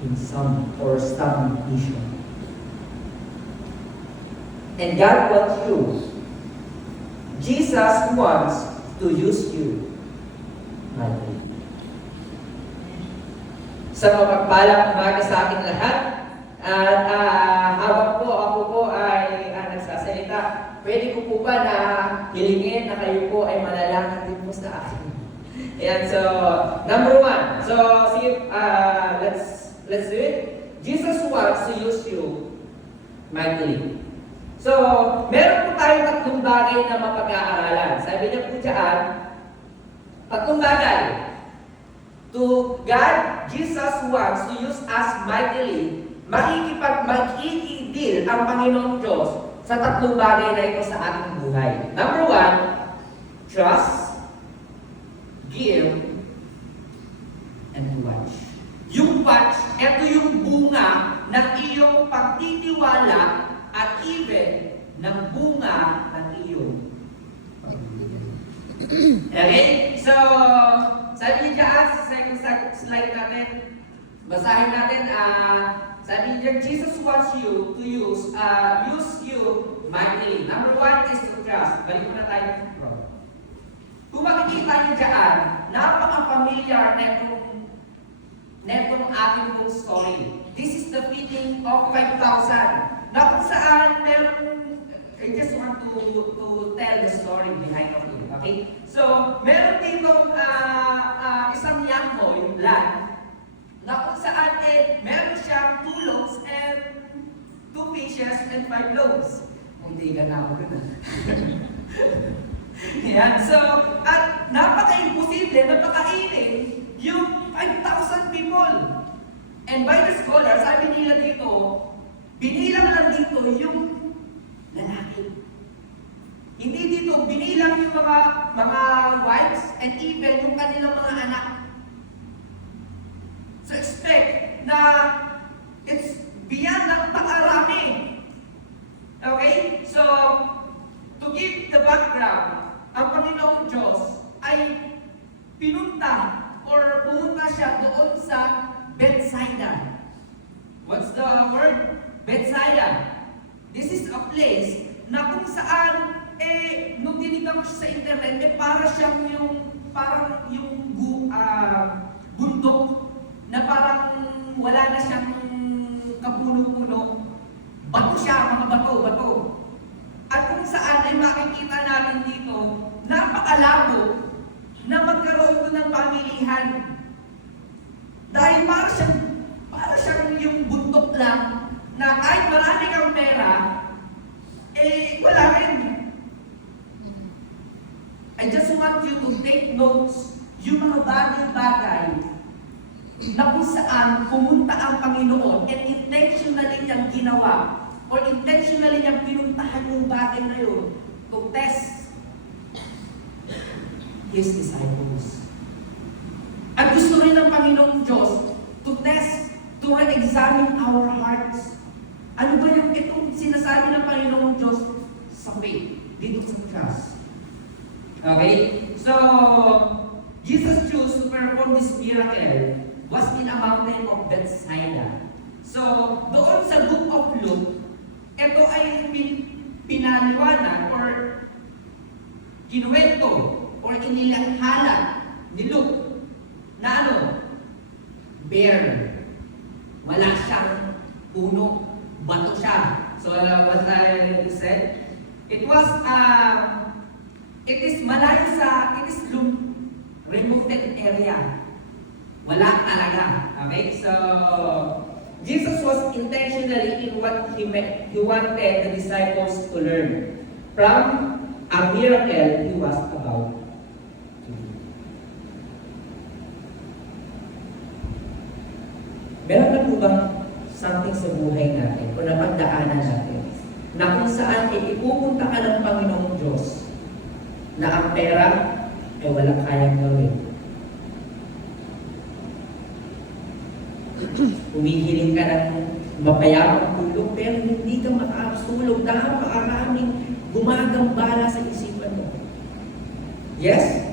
in some vision. And God wants you. Jesus wants to use you mightily. Sa mapagpalang umaga sa ating lahat, at habang ako po ay nagsasalita, pwede ko po ba na hilingin na kayo po ay manalangin din po sa akin? Ayan, so, number one. So, see, let's do it. Jesus wants to use you mightily. So, meron po tayong tatlong bagay na mapag-aaralan. Sabi niya po dyan, tatlong bagay. To God, Jesus wants to use us mightily. Makikipag-deal ang Panginoong Diyos sa tatlong bagay na ito sa ating buhay. Number one, trust, give, and watch. Yung watch, ito yung bunga ng iyong pagtitiwala at even ng bunga ng iyong pagtitiwala. Okay? So, sabi niya dyan sa second slide natin, basahin natin, sabi niya, Jesus wants you to use you mightily. Number one is to trust. Balik mo na tayo sa front. Kung makikita niyo dyan, napaka-familiar netong ating pong story. This is the feeding of 5,000. Na kung saan meron, I just want to tell the story behind of it. Okay? So, meron ditong isang young boy, lad, na kung saan meron siyang 2 loaves and 2 fishes and 5 loaves. Hindi ka na ako na. Yan. So, at napaka-imposible na pakainin yung 5,000 people. And by the scholars, sabi nila dito, binilang lang dito yung lalaki. Hindi dito binilang yung mga wives and even yung kanilang mga anak. So expect na it's beyond ng pakarami. Okay? So, to give the background, ang Panginoong Diyos ay pumunta siya doon sa Bethsaida. What's the word? Bethsaida. This is a place na kung saan, nung tinignan ko siya sa internet, para siyang parang yung bundok na parang wala na siyang kapuno-puno. Bato siya, mga bato. At kung saan ay makikita natin dito, napakalabo na magkaroon ko ng pamilihan. Dahil para siyang yung bundok lang, na kahit marami kang pera, wala rin. I just want you to take notes yung mga bagay-bagay na kung saan pumunta ang Panginoon and intentionally niyang ginawa or intentionally niyang pinuntahan yung bagay na yun to test His disciples. At gusto rin ng Panginoong Diyos to test, to re-examine our hearts. Ano ba yung itong sinasabi ng Panginoong Diyos sa faith, dito sa trust? Okay? So, Jesus chose to perform this miracle was in a mountain of Bethsaida. So, doon sa book of Luke, ito ay pinaliwanag or kinuwento or inilathala ni Luke na bare. Wala siyang puno, bato siya. So, what I said, it is malayo it is remote area. Wala talaga. Okay? So, Jesus was intentionally in what He wanted the disciples to learn from a miracle He was about to do. Meron na po bang something sa buhay natin o napagdaanan natin na kung saan ipupunta ka ng Panginoong Diyos na ang pera ay walang kayang gawin? Humihiling ka ng mapayapang tulong pero hindi ka makakatulog dahil maraming gumagambala sa isipan mo. Yes?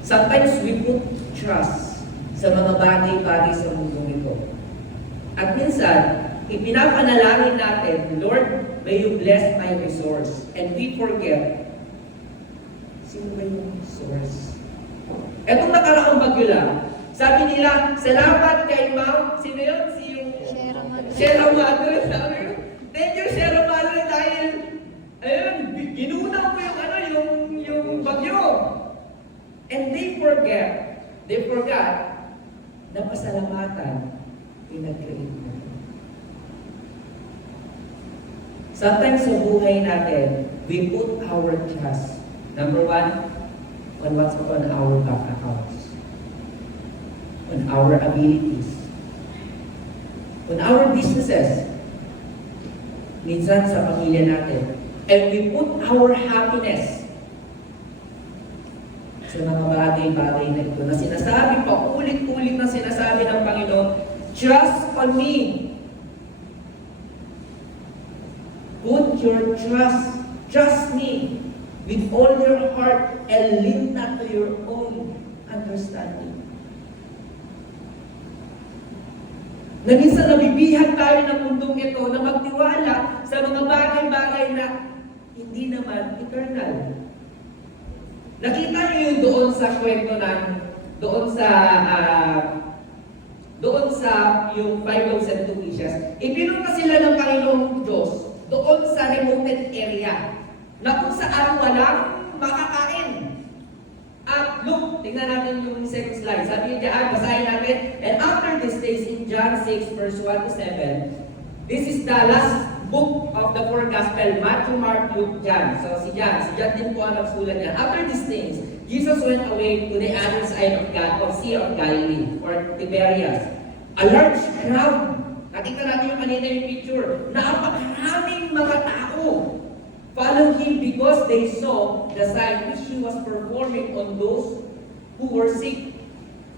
Sometimes we put trust sa mga bagay-bagay sa mundong ito. At minsan, ipinapanalangin natin, Lord, may you bless my resource. And we forget, sino ba yung source? Etong nakaraang bagyo lang, sabi nila, salamat kay Ma'am, sino yun? Si yung Sierra Madre. Sabi ko, thank you Sierra Madre dahil, ayun, ginunaw mo yung yung bagyo. And they forgot na pasalamatan yung nag-create mo. Sometimes sa buhay natin, we put our trust, number one, on what's on our bank accounts, on our abilities, on our businesses, minsan sa pamilya natin, and we put our happiness sa mga bagay-bagay na ito na sinasabi pa, ulit-ulit na sinasabi ng Panginoon, trust on me. Put your trust me with all your heart and lean not to your own understanding. Na minsan nabibihan tayo ng mundong ito na magtiwala sa mga bagay-bagay na hindi naman eternal. Nakita niyo yun doon sa kwento doon sa yung 5 loaves and 2 fishes. Ipinunta sila ng Panginoong Diyos doon sa remote area na kung saan walang makakain. At look, tingnan natin yung second slide. Sabi niya dyan, basahin natin. And after these days in John 6 verse 1 to 7, this is the last book of the four gospel, Matthew, Mark, Luke, John. So si John din po ang nagsulat niya. After these things, Jesus went away to the other side of Sea of Galilee, or Tiberias. A large crowd, nakita natin yung kanina yung picture, napakaraming mga tao followed him because they saw the sign which he was performing on those who were sick.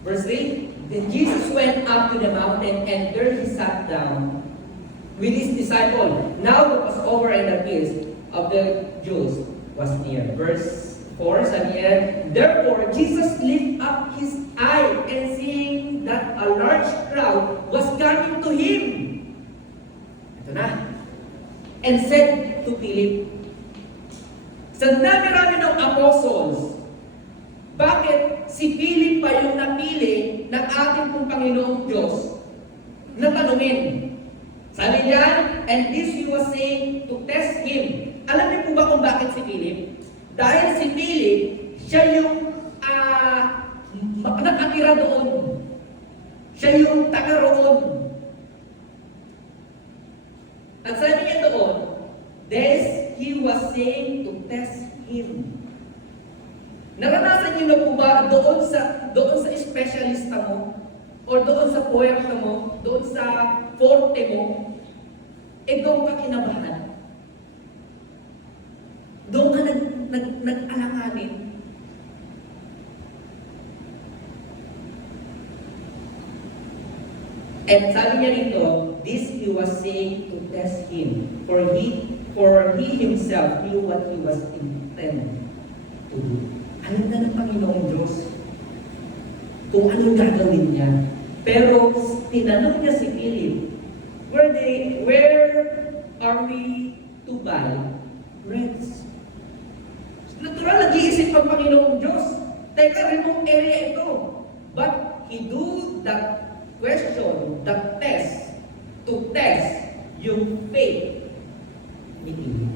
Verse 3, then Jesus went up to the mountain and there he sat down with his disciple. Now the Passover and the feast of the Jews was near. Verse 4, sabi niya, therefore Jesus lifted up his eye and seeing that a large crowd was coming to him. Ito na. And said to Philip, sa dami-rami ng apostles, bakit si Philip pa yung napili ng ating pong Panginoong Diyos na tanungin? Sabi niya, and this he was saying to test him. Alam niyo po ba kung bakit si Philip? Dahil si Philip, siya yung nakatira doon. Siya yung taga roon. At sabi niya doon, this he was saying to test him. Naranasan niyo na po ba doon sa espesyalista mo, o doon sa puwerta mo, doon sa forte mo, doon ka kinabahan. Doon ka nag-alanganin. And sabi niya rito, this he was saying to test him, for he himself knew what he was intended to do. Alam na ng Panginoong Diyos kung anong gagawin niya. Pero tinanong niya si Philip, where are we to buy breads? Natural, nag-iisip ang Panginoong Diyos. Teka, remote area ito. But he do that question, that test, to test yung faith ni Philip.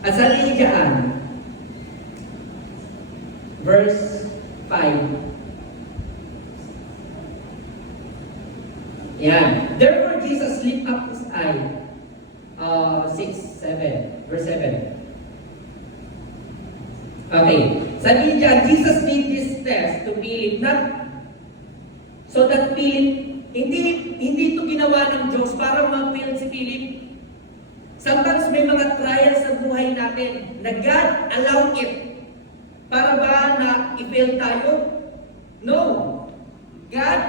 At sa ligaan, verse 5. Yan. Therefore, Jesus lifted up his eye. verse 7. Okay. Sabi niya, Jesus did this test to Philip, not so that Philip, hindi ito ginawa ng Diyos para mag-fail si Philip. Sometimes may mga trials sa buhay natin na God allowed it. Para ba na i-fail tayo? No. God